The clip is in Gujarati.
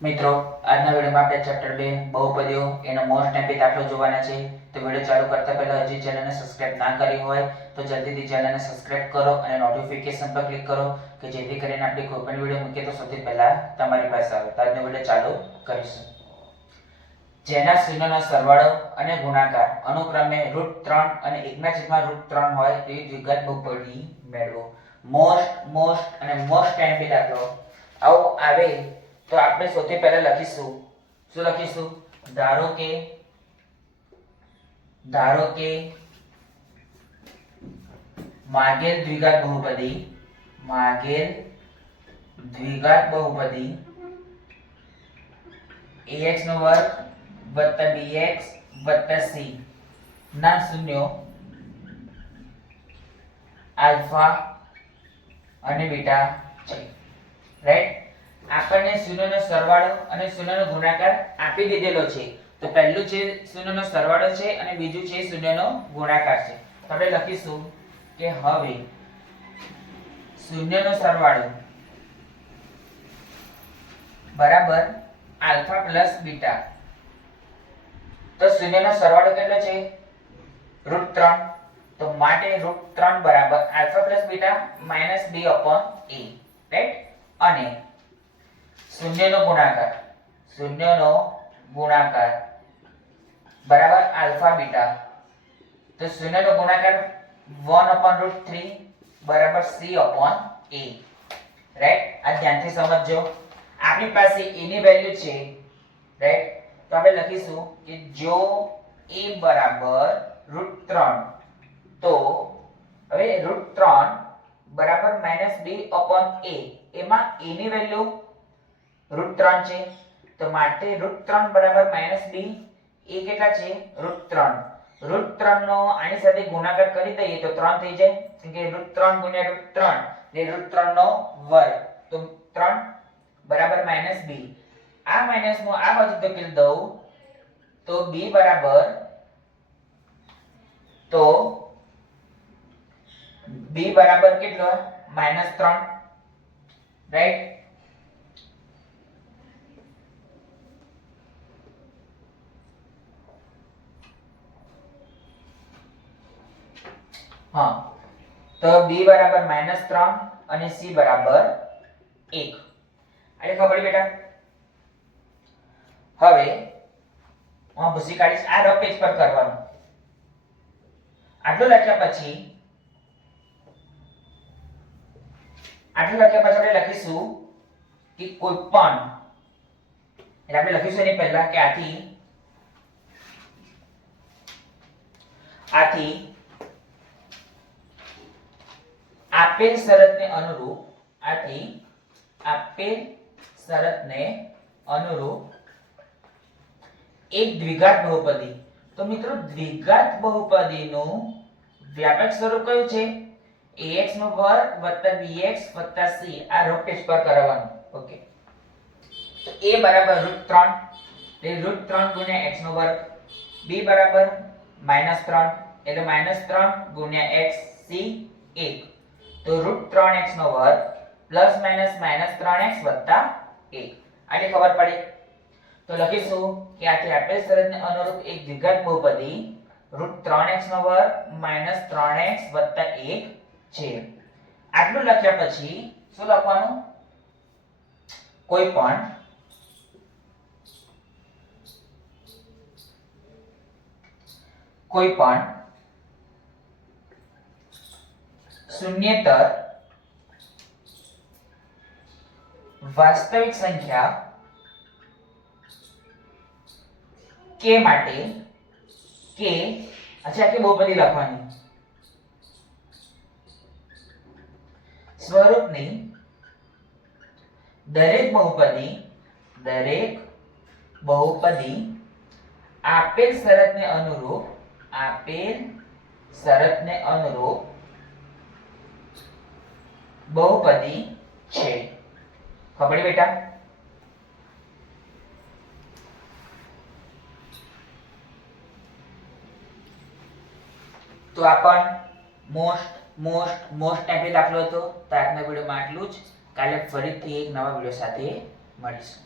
મિત્રો આજના વિડીયોમાં આપણે ચેપ્ટર 2 બહુપદીઓ એનો મોસ્ટ એમ્પી દાખલો જોવાના છે। તો વિડીયો ચાલુ કરતા પહેલા હજી ચેનલને સબસ્ક્રાઇબ ના કરી હોય તો જલ્દીથી ચેનલને સબસ્ક્રાઇબ કરો અને નોટિફિકેશન પર ક્લિક કરો કે જેથી કરીને આપણે કોઈ પણ વિડીયો મૂકીએ તો સૌથી પહેલા તમારી પાસે આવે। તો આજનો વિડીયો ચાલુ કરીશું। જેના શૂન્યનો સરવાળો અને ગુણાકાર અનુક્રમે √3 અને 1/√3 હોય તેવી દ્વિઘાત બહુપદી મેળવો। મોસ્ટ અને મોસ્ટ એમ્પી દાખલો આવો આવે તો આપણે સૌથી પહેલા લખીશું શું લખીશું ધારો કે માગેલ દ્વિઘાત બહુપદી ax² bx c ના શૂન્યો આલ્ફા અને બીટા છે। રાઈટ, આપણને શૂન્યનો સરવાળો અને શૂન્યનો ગુણાકાર આપી દીધેલો છે। તો પહેલું છે શૂન્યનો સરવાળો છે અને બીજું છે શૂન્યનો ગુણાકાર છે। તો આપણે લખીશું કે હવે શૂન્યનો સરવાળો બરાબર આલ્ફા પ્લસ બીટા। તો શૂન્યનો સરવાળો કેટલો છે √3। તો માટે √3 બરાબર alpha plus beta minus b/a। Right, અને શૂન્યનો ગુણાકાર બરાબર આલ્ફા બીટા। તો શૂન્યનો ગુણાકાર 1/√3 બરાબર c/a। રાઈટ, આ ધ્યાનથી સમજજો। આપણી પાસે a ની વેલ્યુ છે। રાઈટ, તો આપણે લખીશું કે જો a બરાબર √3 તો હવે √3 બરાબર -b/a એમાં a ની વેલ્યુ √3 છે। તો માટે √3 બરાબર -b એ કેટલા છે √3 નો આની સાથે ગુણાકાર કરી દઈએ તો 3 થઈ જાય કે √3 * √3 એટલે √3 નો વર્ગ। તો 3 બરાબર -b આ માઈનસ નો આ બાજુ ધકેલી દઉં તો b બરાબર કેટલો -3। રાઈટ, હા, તો b બરાબર -3 અને c બરાબર 1। આને ખબર પડી બેટા। હવે હું ભૂસી કાઢીશ, આ રફ પેજ પર કરવાનું। આટલું લખ્યા પછી આપણે લખીશું કે કોઈ પણ, એટલે આપણે લખીશું એની પહેલા કે આથી આપેલ શરતને અનુરૂપ એક દ્વિઘાત બહુપદી। તો મિત્રો દ્વિઘાત બહુપદીનું વ્યાપક સ્વરૂપ કયું છે ax² bx c। આ રફ પેજ પર કરવાનું। ઓકે, તો a બરાબર √3 એટલે √3 * x², b બરાબર -3 એટલે -3 * x, c 1। તો √3x² ± -3x + 1 આટલી ખબર પડી। તો લખીશું કે આથી આપેલ શરતને અનુરૂપ એક દ્વિઘાત બહુપદી √3x² - 3x + 1 છે। આટલું લખ્યા પછી શું લખવાનું, કોઈ પણ શૂન્યેતર વાસ્તવિક સંખ્યા k માટે આખી બહુપદી લખવાની સ્વરૂપની દરેક બહુપદી આપેલ શરતને અનુરૂપ બહુપદી છે। ખબર પડી બેટા। તો આ પણ મોસ્ટ એમ્પી દાખલો હતો। તો આજના વિડીયોમાં આટલું જ। કાલે ફરીથી એક નવા વિડીયો સાથે મળીશું।